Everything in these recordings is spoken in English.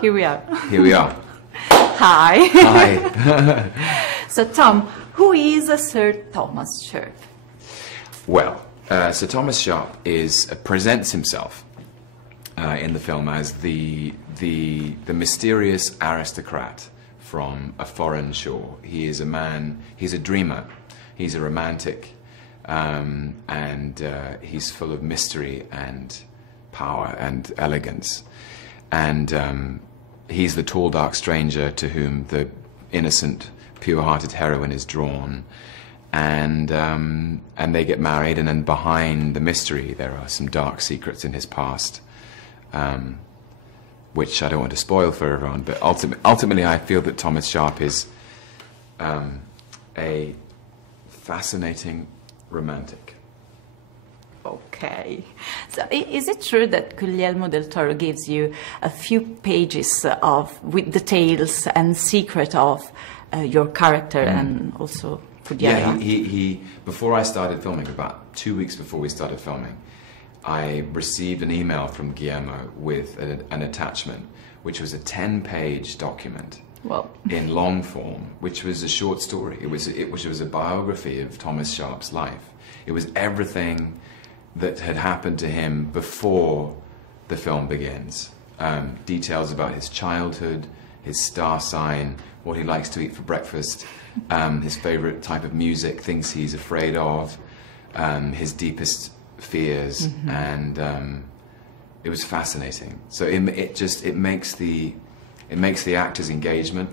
Here we are. Here we are. Hi. Hi. So, Tom, who is Sir Thomas Sharp? Well, Sir Thomas Sharp presents himself in the film as the mysterious aristocrat from a foreign shore. He is a man. He's a dreamer. He's a romantic, and he's full of mystery and power and elegance. And he's the tall, dark stranger to whom the innocent, pure-hearted heroine is drawn. And they get married, and then behind the mystery there are some dark secrets in his past, which I don't want to spoil for everyone, but ultimately I feel that Thomas Sharp is a fascinating romantic. Okay. So is it true that Guillermo Del Toro gives you a few pages with details and secret of your character and also for the Yeah, he before I started filming, about 2 weeks before we started filming, I received an email from Guillermo with an attachment, which was a 10-page document. Well, in long form, which was a short story. It was a biography of Thomas Sharp's life. It was everything that had happened to him before the film begins. Details about his childhood, his star sign, what he likes to eat for breakfast, his favorite type of music, things he's afraid of, his deepest fears, and it was fascinating. So it makes the actor's engagement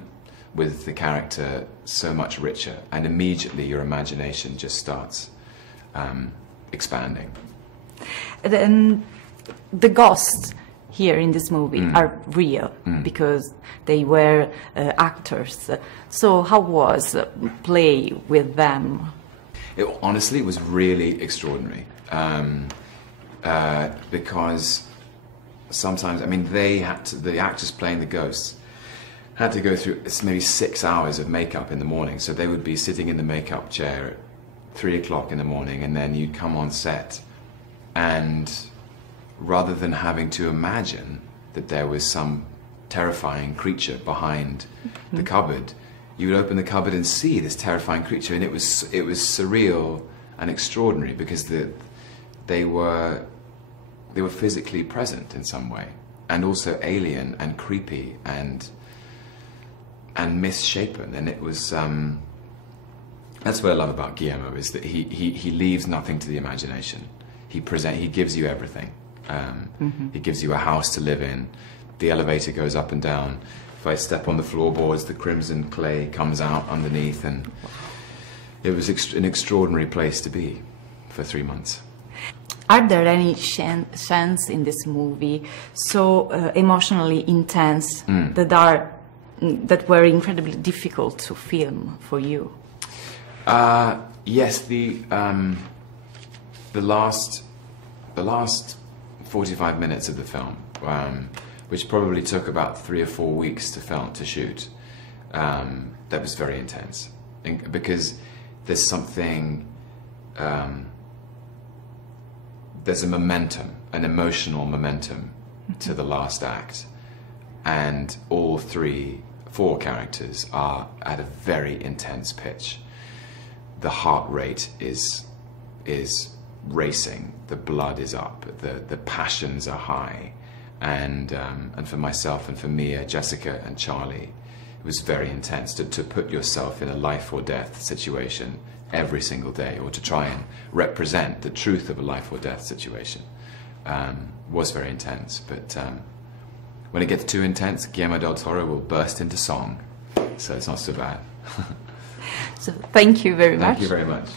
with the character so much richer, and immediately your imagination just starts expanding. Then the ghosts here in this movie are real because they were actors. So how was play with them? Honestly, it was really extraordinary because sometimes, I mean, the actors playing the ghosts had to go through maybe 6 hours of makeup in the morning. So they would be sitting in the makeup chair at 3 o'clock in the morning, and then you'd come on set, and rather than having to imagine that there was some terrifying creature behind the cupboard, you would open the cupboard and see this terrifying creature, and it was surreal and extraordinary because they were physically present in some way, and also alien and creepy and misshapen. And it was that's what I love about Guillermo, is that he leaves nothing to the imagination. He gives you everything. He gives you a house to live in. The elevator goes up and down. If I step on the floorboards, the crimson clay comes out underneath, and it was an extraordinary place to be for 3 months. Are there any scenes in this movie so emotionally intense that were incredibly difficult to film for you? Yes, the last 45 minutes of the film, which probably took about 3 or 4 weeks to shoot, that was very intense, because there's something. There's a momentum, an emotional momentum to the last act, and all 4 characters are at a very intense pitch. The heart rate is racing, the blood is up, the passions are high, and for myself and for Mia, Jessica and Charlie, it was very intense to put yourself in a life or death situation every single day, or to try and represent the truth of a life or death situation, was very intense. But when it gets too intense, Guillermo Del Toro will burst into song, so it's not so bad. So thank you very much. Thank you very much.